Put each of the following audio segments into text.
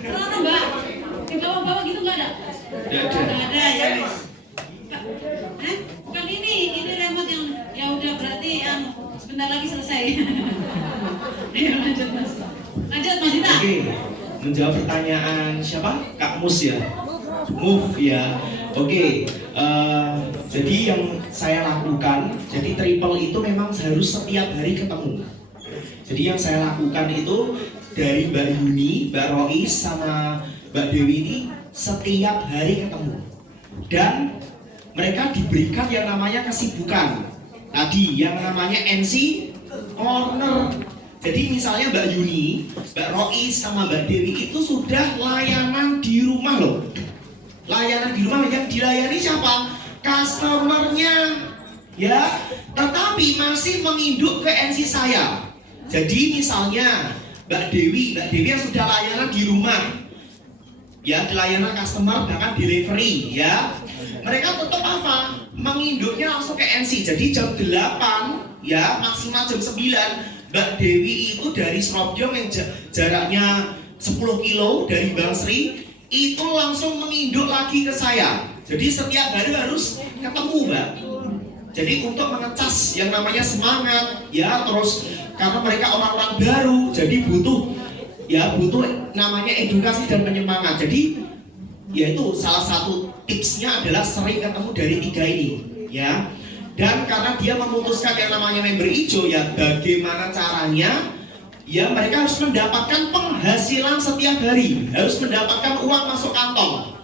Mana Mbak? Di bawah-bawah gitu nggak ada? Nggak ada ya guys. Bukan ini remote yang ya udah berarti sebentar lagi selesai. Ayo lanjut Mas. Lanjut Mas Dita. Oke, menjawab pertanyaan siapa? Kak Mus ya. Move ya. Oke, jadi yang saya lakukan, jadi triple itu memang harus setiap hari ketemu. Jadi yang saya lakukan itu dari Mbak Yuni, Mbak Rois, sama Mbak Dewi ini setiap hari ketemu. Dan mereka diberikan yang namanya kesibukan. Tadi yang namanya NC Corner. Jadi misalnya Mbak Yuni, Mbak Rois, sama Mbak Dewi itu sudah layanan di rumah loh. Layanan di rumah yang dilayani siapa? Customernya, ya. Tetapi masih menginduk ke NC saya. Jadi misalnya Mbak Dewi yang sudah layanan di rumah, ya, di layanan customer bahkan delivery, ya. Mereka tetap apa? Menginduknya langsung ke NC. Jadi jam 8, ya, maksimal jam 9. Mbak Dewi itu dari Srobjong yang jaraknya 10 kilo dari Bangsri itu langsung menginduk lagi ke saya. Jadi setiap hari harus ketemu, Mbak. Jadi untuk mengecas yang namanya semangat, ya, terus karena mereka orang-orang baru, jadi butuh namanya edukasi dan penyemangat. Jadi yaitu salah satu tipsnya adalah sering ketemu dari 3 ini, ya. Dan karena dia memutuskan yang namanya member hijau, ya bagaimana caranya? Ya mereka harus mendapatkan penghasilan setiap hari, harus mendapatkan uang masuk kantong.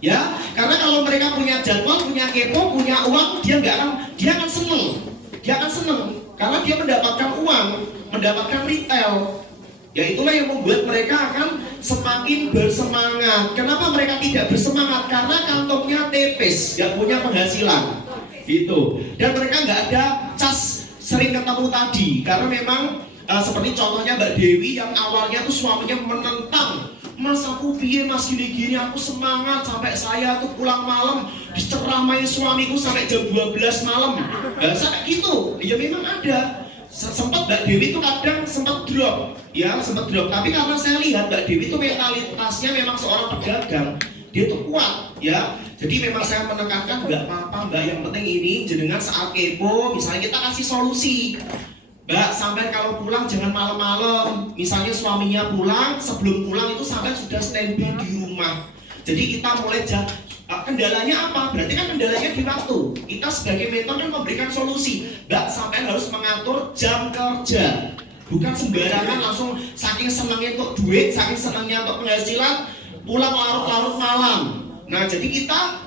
Ya, karena kalau mereka punya jadwal, punya kepo, punya uang, dia akan seneng. Dia akan seneng karena dia mendapatkan uang, mendapatkan retail. Ya itulah yang membuat mereka akan semakin bersemangat. Kenapa mereka tidak bersemangat? Karena kantongnya tipis, nggak punya penghasilan. Gitu. Dan mereka nggak ada cas sering ketemu tadi, karena memang seperti contohnya Mbak Dewi yang awalnya tuh suaminya menentang, mas aku piye mas gini-gini, aku semangat sampai saya tuh pulang malam diceramain suamiku sampai jam 12 malam. Sampai gitu, ya memang ada. Sempat Mbak Dewi tuh kadang sempat drop, ya sempat drop. Tapi karena saya lihat Mbak Dewi tuh mentalitasnya memang seorang pedagang, dia tuh kuat, ya. Jadi memang saya menekankan nggak apa-apa Mbak, yang penting ini jenengan saat kepo, misalnya kita kasih solusi. Mbak, sampai kalau pulang jangan malam-malam. Misalnya suaminya pulang, sebelum pulang itu sampai sudah standby di rumah. Jadi kita mulai kendalanya apa? Berarti kan kendalanya di waktu. Kita sebagai mentor kan memberikan solusi. Mbak, sampai harus mengatur jam kerja. Bukan sembarangan langsung saking senangnya untuk duit, saking senangnya untuk penghasilan, pulang larut-larut malam. Nah, jadi kita